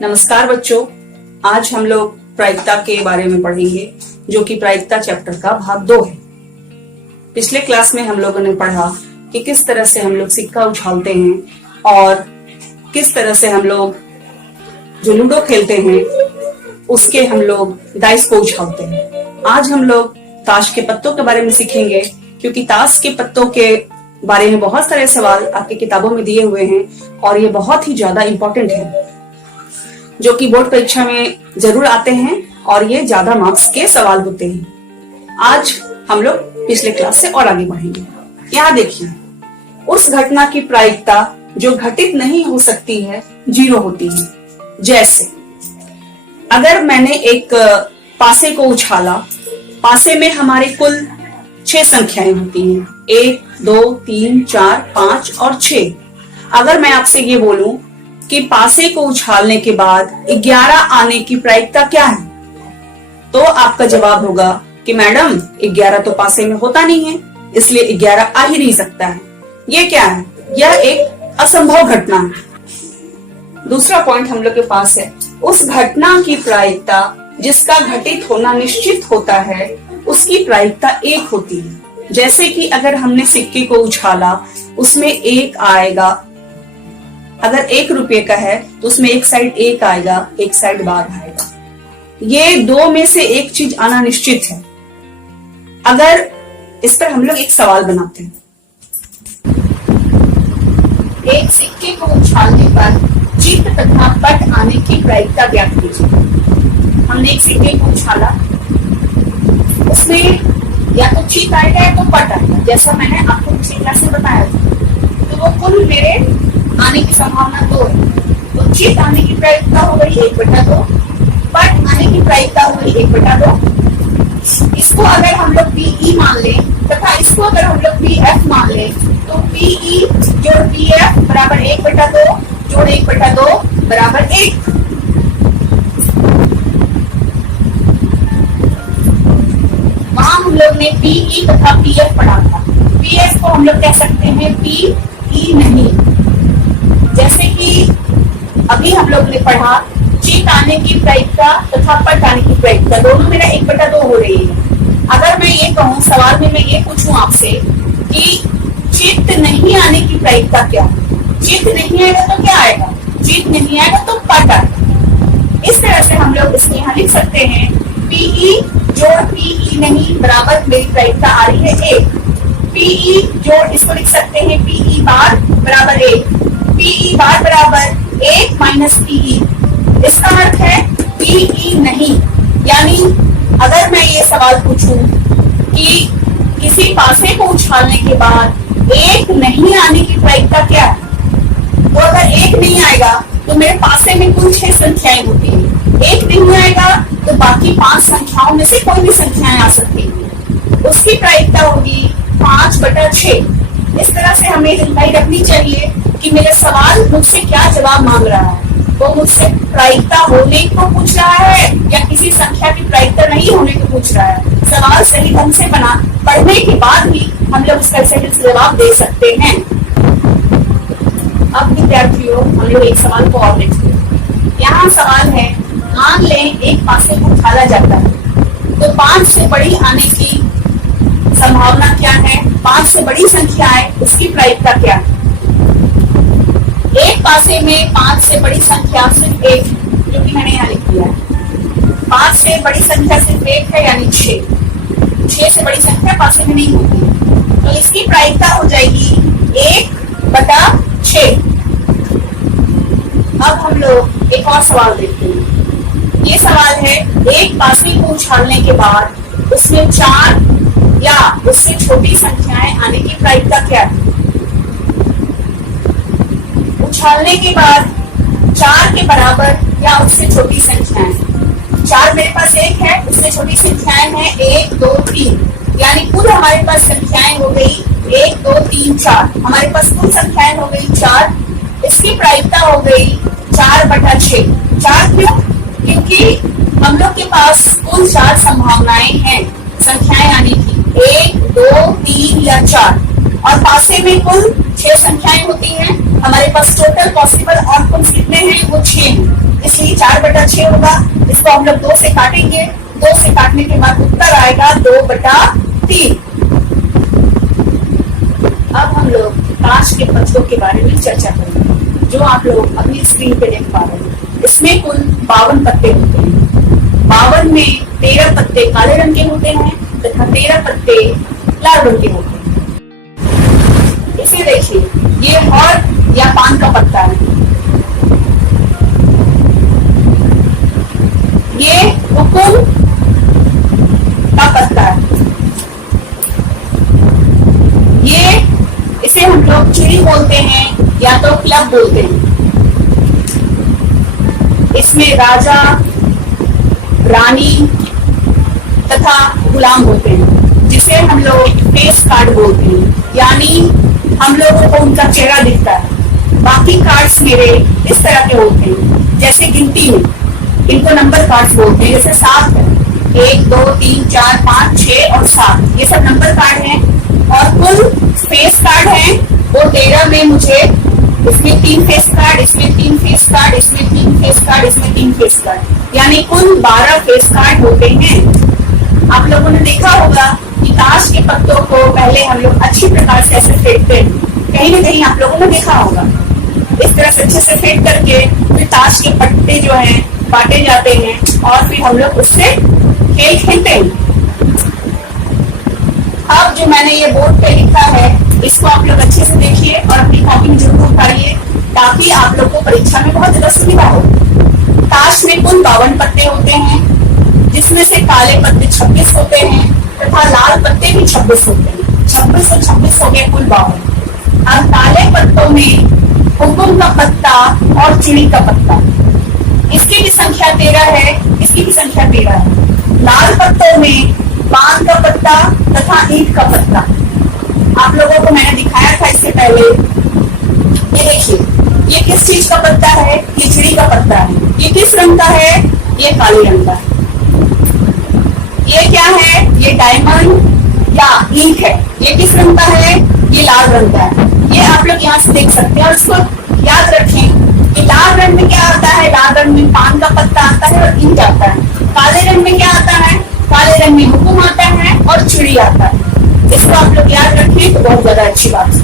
नमस्कार बच्चों, आज हम लोग प्रायिकता के बारे में पढ़ेंगे जो कि प्रायिकता चैप्टर का भाग 2 है। पिछले क्लास में हम लोगों ने पढ़ा कि किस तरह से हम लोग सिक्का उछालते हैं और किस तरह से हम लोग जो लूडो खेलते हैं उसके हम लोग डाइस को उछालते हैं। आज हम लोग ताश के पत्तों के बारे में सीखेंगे, क्योंकि ताश के पत्तों के बारे में बहुत सारे सवाल आपकी किताबों में दिए हुए हैं और ये बहुत ही ज्यादा इंपॉर्टेंट है, जो कि बोर्ड परीक्षा में जरूर आते हैं और ये ज्यादा मार्क्स के सवाल होते हैं। आज हम लोग पिछले क्लास से और आगे बढ़ेंगे। यहाँ देखिए, उस घटना की प्रायिकता जो घटित नहीं हो सकती है 0 होती है। जैसे अगर मैंने एक पासे को उछाला, पासे में हमारे कुल 6 संख्याएं होती हैं, 1, 2, 3, 4, 5 और 6। अगर मैं आपसे ये बोलूं कि पासे को उछालने के बाद 11 आने की प्रायिकता क्या है, तो आपका जवाब होगा कि मैडम 11 तो पासे में होता नहीं है, इसलिए 11 आ ही नहीं सकता है। ये क्या है? यह एक असंभव घटना है। दूसरा पॉइंट हम लोग के पास है, उस घटना की प्रायिकता जिसका घटित होना निश्चित होता है उसकी प्रायिकता 1 होती है। जैसे कि अगर हमने सिक्के को उछाला, उसमें 1 आएगा। अगर 1 रुपये का है तो उसमें एक साइड 1 आएगा, एक साइड बाद आएगा। ये 2 में से एक चीज आना निश्चित है। अगर इस पर हम लोग एक सवाल बनाते हैं, एक सिक्के को उछालने पर चित्त तथा पट आने की प्रायिकता ज्ञात कीजिए। हमने एक सिक्के को उछाला, उसमें या तो चित्त आएगा या तो पट आएगा, जैसा मैंने आपको पिछली क्लास में बताया था। तो वो कुल मेरे आने की संभावना 2 है। तो चित्त आने की प्रायिकता हो गई 1/2, पट आने की प्रायिकता हो गई 1/2। इसको अगर हम लोग PE मान लें तथा इसको अगर हम लोग PF मान लें, तो PE जोड़ PF बराबर 1/2 जोड़ 1/2 बराबर 1। वहां हम लोग ने PE तथा PF पढ़ा था। PF को हम लोग कह सकते हैं PE नहीं। जैसे कि अभी हम लोग ने पढ़ा, चित्त आने की प्रायिकता तथा पट आने की प्रायिकता दोनों मेरा 1/2 हो रही है। अगर मैं ये कहूँ, सवाल में मैं ये पूछूं आपसे कि चित्त नहीं आने की प्रायिकता क्या? चित्त नहीं आएगा तो क्या आएगा? चित्त नहीं आएगा तो पट आएगा। इस तरह से हम लोग इसमें यहाँ लिख सकते हैं, PE जोड़ PE नहीं बराबर मेरी प्रायिकता आ रही है 1। PE जोड़ इसको लिख सकते हैं PE बार बराबर 1। PE बार बराबर 1 माइनस PE। इसका अर्थ है PE नहीं। यानी अगर मैं ये सवाल पूछूं कि किसी पासे को उछालने के बाद 1 नहीं आने की प्रायिकता क्या है, तो अगर 1 नहीं आएगा तो मेरे पासे में कुल 6 संख्याएं होती है। 1 नहीं आएगा तो बाकी 5 संख्याओं में से कोई भी संख्याएं आ सकती है। उसकी प्रायिकता होगी 5/6। इस तरह से हमें जानकारी रखनी चाहिए कि मेरा सवाल मुझसे क्या जवाब मांग रहा है। वो मुझसे प्रायिकता होने को पूछ रहा है या किसी संख्या की प्रायिकता नहीं होने को पूछ रहा है। सवाल सही ढंग से बना पढ़ने के बाद भी हम लोग उसका सही जवाब दे सकते हैं। अब विद्यार्थियों, हम लोग एक सवाल को और देखते हैं। यहाँ सवाल है, मान लें एक पासे को उछाला जाता है, तो 5 से बड़ी आने की संभावना क्या है? 5 से बड़ी संख्या है, उसकी प्रायिकता क्या है? एक पासे में 5 से बड़ी संख्या सिर्फ 1, जो कि मैंने यहाँ लिख दिया है। 5 से बड़ी संख्या सिर्फ 1 है, यानी 6। 6 से बड़ी संख्या पासे में नहीं होती, तो इसकी प्रायिकता हो जाएगी 1/6। अब हम लोग एक और सवाल देखते हैं। ये सवाल है, एक पासे को उछालने के बाद उसमें 4 या उससे छोटी संख्याएं आने की प्रायिकता क्या है? उछालने के बाद 4 के बराबर या उससे छोटी संख्याएं। 4 मेरे पास 1 है, उससे छोटी संख्याएं हैं 1, 2, 3। यानी कुल हमारे पास संख्याएं हो गई 1, 2, 3, 4। हमारे पास कुल संख्याएं हो गई 4। इसकी प्रायिकता हो गई 4/6। 4 क्यों? क्योंकि हम लोग के पास कुल 4 संभावनाएं हैं संख्याएं आने की, 1, 2, 3 या 4, और पासे में कुल 6 संख्याएं होती हैं। हमारे पास टोटल पॉसिबल आउटकम्स कितने हैं, वो 6 हैं, इसलिए 4/6 होगा। इसको हम लोग 2 से काटेंगे, 2 से काटने के बाद उत्तर आएगा 2/3। अब हम लोग ताश के पत्तों के बारे में चर्चा करेंगे, जो आप लोग अपनी स्क्रीन पे देख पा रहे हैं। इसमें कुल 52 पत्ते होते हैं। 52 में 13 पत्ते काले रंग के होते हैं तथा 13 पत्ते लाल रंग के होते हैं। इसे देखिए, ये हॉर्न या पान का पत्ता है, ये हुकुम का पत्ता है, ये इसे हम लोग चिड़ी बोलते हैं या तो क्लब बोलते हैं। इसमें राजा, रानी तथा गुलाम होते हैं, जिसे हम लोग फेस कार्ड बोलते हैं, यानी हम लोगों को उनका चेहरा दिखता है। बाकी कार्ड्स मेरे इस तरह के होते हैं, जैसे गिनती में इनको नंबर कार्ड्स बोलते हैं, जैसे 7 है, 1 2 3 4 5 6 और 7, ये सब नंबर कार्ड हैं। और कुल फेस कार्ड है वो 13 में मुझे इसमें 3 फेस कार्ड, इसमें 3 फेस कार्ड, इसमें 3 फेस कार्ड, इसमें 3 फेस कार्ड, यानी कुल 12 फेस कार्ड होते हैं। आप लोगों ने देखा होगा कि ताश के पत्तों को पहले हम लोग अच्छी प्रकार से ऐसे फेंटते हैं, कहीं ना कहीं आप लोगों ने देखा होगा। इस तरह से अच्छे से फेंट करके फिर ताश के पत्ते जो हैं बांटे जाते हैं और फिर हम लोग उससे खेल खेलते हैं। अब जो मैंने ये बोर्ड पे लिखा है, इसको आप लोग अच्छे से देखिए और अपनी कॉपी में जरूर उतारिए, ताकि आप लोग को परीक्षा में बहुत ज्यादा सुविधा हो। ताश में कुल 52 पत्ते होते हैं, जिसमें से काले पत्ते 26 होते हैं तथा लाल पत्ते भी 26 होते हैं। 26 और 26 हो गए कुल 52। अब काले पत्तों में हुकुम का पत्ता और चिड़ी का पत्ता, इसकी भी संख्या 13 है, इसकी भी संख्या 13 है। लाल पत्तों में पान का पत्ता तथा ईंट का पत्ता, आप लोगों को मैंने दिखाया था इससे पहले। ये देखिए, ये किस चीज का पत्ता है, ये चिड़ी का पत्ता है। ये किस रंग का है, ये काले रंग का है। ये क्या है, ये डायमंड या ईंट है। ये किस रंग का है, ये लाल रंग का है। ये आप लोग यहाँ से देख सकते हैं और इसको याद रखें कि लाल रंग में क्या आता है, लाल रंग में पान का पत्ता आता है और ईंट आता है। काले रंग में क्या आता है, काले रंग में हुकुम आता है और चिड़ी आता है। इसको आप लोग याद रखें तो बहुत ज्यादा अच्छी बात है।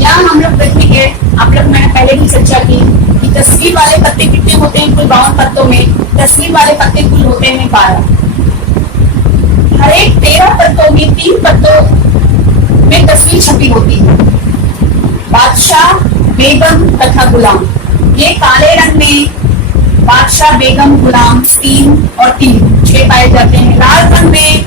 यहाँ हम लोग देखेंगे, आप लोग मैंने पहले भी चर्चा की कि तस्वीर वाले पत्ते कितने होते हैं कुल 52 पत्तों में। तस्वीर वाले पत्ते कुल होते हैं 12। हर एक 13 पत्तों में 3 पत्तों में तस्वीर छपी होती है, बादशाह, बेगम तथा गुलाम। ये काले रंग में बादशाह, बेगम, गुलाम 3 और 3 6 पाए जाते हैं। लाल रंग में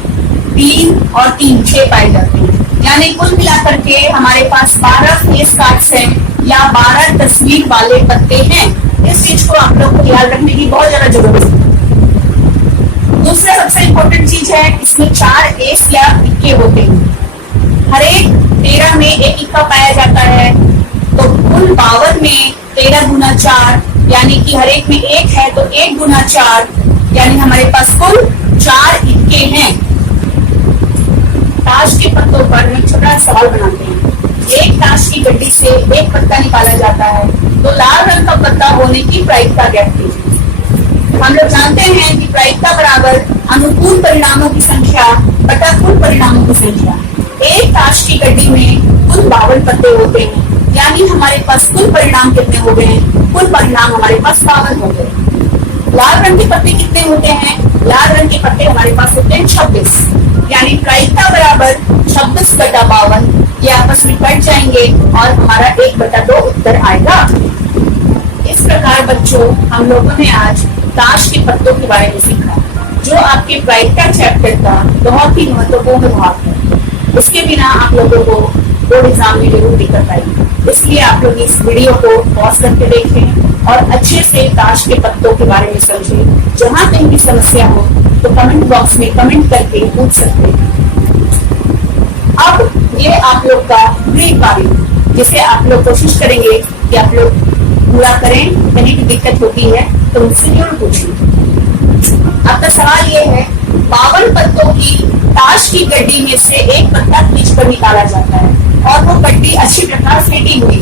3 और 3 6 पाए जाते हैं। यानी कुल मिलाकर के हमारे पास 12 फेस कार्ड्स हैं या 12 तस्वीर वाले पत्ते हैं। इस चीज को आप लोग को याद रखने की बहुत ज्यादा जरूरत है। दूसरा सबसे इम्पोर्टेंट चीज है, इसमें 4 एस या इक्के होते हैं। हर एक 13 में एक इक्का पाया जाता है, तो कुल 52 में 13 गुना 4, यानी कि हर एक में 1 है तो 1 गुना 4, यानी हमारे पास कुल 4 इक्के हैं। ताश के पत्तों पर हम छोटा सवाल बनाते हैं। एक ताश की गड्डी से एक पत्ता निकाला जाता है, तो लाल रंग का पत्ता होने की प्रायिकता क्या है? हम लोग जानते हैं कि प्रायिकता बराबर अनुकूल परिणामों की संख्या बटा कुल परिणामों की संख्या। एक ताश की गड्डी में कुल 52 पत्ते होते हैं, यानी हमारे पास कुल परिणाम कितने हो गए? कुल परिणाम हमारे पास 52 हो गए। लाल रंग के पत्ते कितने होते हैं? लाल रंग के पत्ते हमारे पास होते हैं 26, यानी प्रायिकता बराबर 26/52। ये आपस में कट जाएंगे और हमारा 1/2 उत्तर आएगा। इस प्रकार बच्चों, हम लोगों ने आज ताश के पत्तों के बारे में सीखा, जो आपके प्रायिकता चैप्टर का बहुत ही महत्वपूर्ण भाग है। इसके बिना आप लोगों को बोर्ड एग्जाम में जरूर दिक्कत आएगी। इसलिए आप लोग इस वीडियो को पॉज करके देखें और अच्छे से ताश के पत्तों के बारे में समझें। जहां कहीं भी समस्या हो तो कमेंट बॉक्स में कमेंट करके पूछ सकते हैं। अब ये आप लोग का प्री कार्य, जिसे आप लोग कोशिश करेंगे कि आप लोग पूरा करें। कहीं भी दिक्कत होती है तो मुझसे जरूर पूछिए। आपका सवाल ये है, 52 पत्तों की ताश की गड्डी में से एक पत्ता खींच कर निकाला जाता है, वृद्धि अच्छी प्रकार से की हुई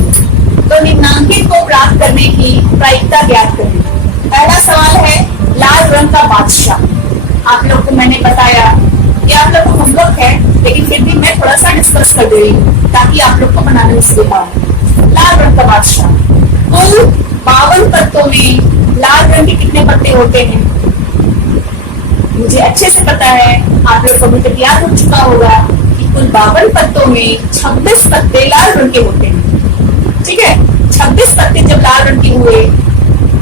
तो निम्नांकित को प्राप्त करने की प्रायिकता ज्ञात करें। पहला सवाल है लाल रंग का बादशाह। आप लोग को मैंने बताया कि आप लोग को होमवर्क है, लेकिन फिर भी मैं थोड़ा सा डिस्कस कर दे रही हूँ ताकि आप लोग को बनाने में सुविधा हो। लाल रंग का बादशाह, कुल 52 पत्तों में लाल रंग के कितने पत्ते होते हैं? मुझे अच्छे से पता है, आप लोग को अभी तक याद हो चुका होगा कि कुल 52 पत्तों में 26 पत्ते लाल रंग के होते हैं। ठीक है, 26 पत्ते जब लाल रंग के हुए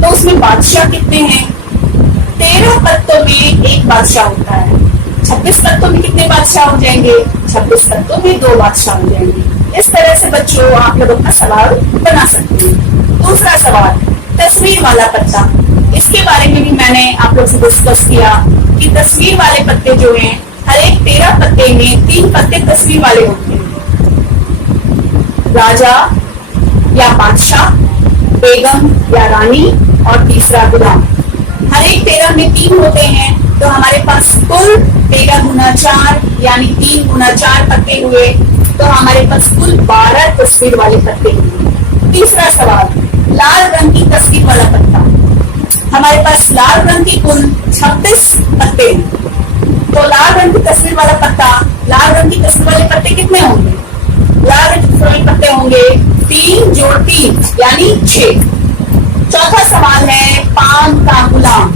तो उसमें बादशाह कितने हैं? 13 पत्तों में एक बादशाह होता है। 26 पत्तों में कितने बादशाह हो जाएंगे? 26 पत्तों में 2 बादशाह हो जाएंगे। इस तरह से बच्चों आप लोग अपना सवाल बना सकते हैं। दूसरा सवाल, तस्वीर वाला पत्ता। इसके बारे में भी मैंने आप लोग से डिस्कस किया कि तस्वीर वाले पत्ते जो हैं, हर एक 13 पत्ते में 3 पत्ते तस्वीर वाले होते हैं। राजा या बादशाह, बेगम या रानी और तीसरा गुलाम। हर एक 13 में 3 होते हैं, तो हमारे पास कुल 13 गुना 4 यानी 3 गुना 4 पत्ते हुए, तो हमारे पास कुल 12 तस्वीर वाले पत्ते हुए। तीसरा सवाल, लाल रंग की तस्वीर वाला पत्ता। हमारे पास लाल रंग की कुल 26 पत्ते हैं, तो लाल रंग की तस्वीर वाला पत्ता, लाल रंग की तस्वीर वाले पत्ते कितने होंगे? लाल रंग की तस्वीर वाले पत्ते होंगे 3 जोड़ 3 यानी 6। चौथा सवाल है पान का गुलाम।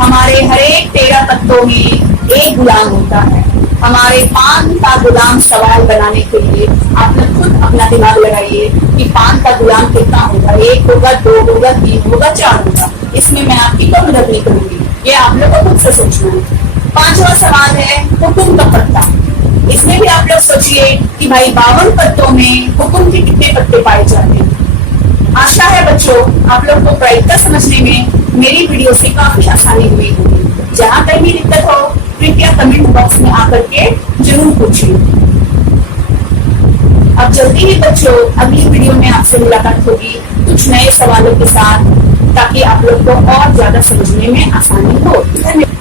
हमारे हर एक 13 पत्तों में एक गुलाम होता है। हमारे पान का गुलाम सवाल बनाने के लिए आप लोग खुद अपना दिमाग लगाइए कि पान का गुलाम कितना होगा, 1 होगा, 2 होगा, 3 होगा, 4 होगा। इसमें मैं आपकी कोई मदद नहीं करूंगी, ये आप लोग को खुद से सोचना है। पांचवा सवाल है हुकुम का पत्ता। इसमें भी आप लोग सोचिए कि भाई 52 पत्तों में हुकुम के कितने पत्ते पाए जाते हैं। आशा है बच्चों आप लोग को प्रायिकता समझने में मेरी वीडियो से काफी आसानी हुई होगी। जहां कहीं भी दिक्कत हो कृपया कमेंट बॉक्स में आकर के जरूर पूछिए। अब जल्दी ही बच्चों अगली वीडियो में आपसे मुलाकात होगी कुछ नए सवालों के साथ, ताकि आप लोग को और ज्यादा समझने में आसानी हो। धन्यवाद।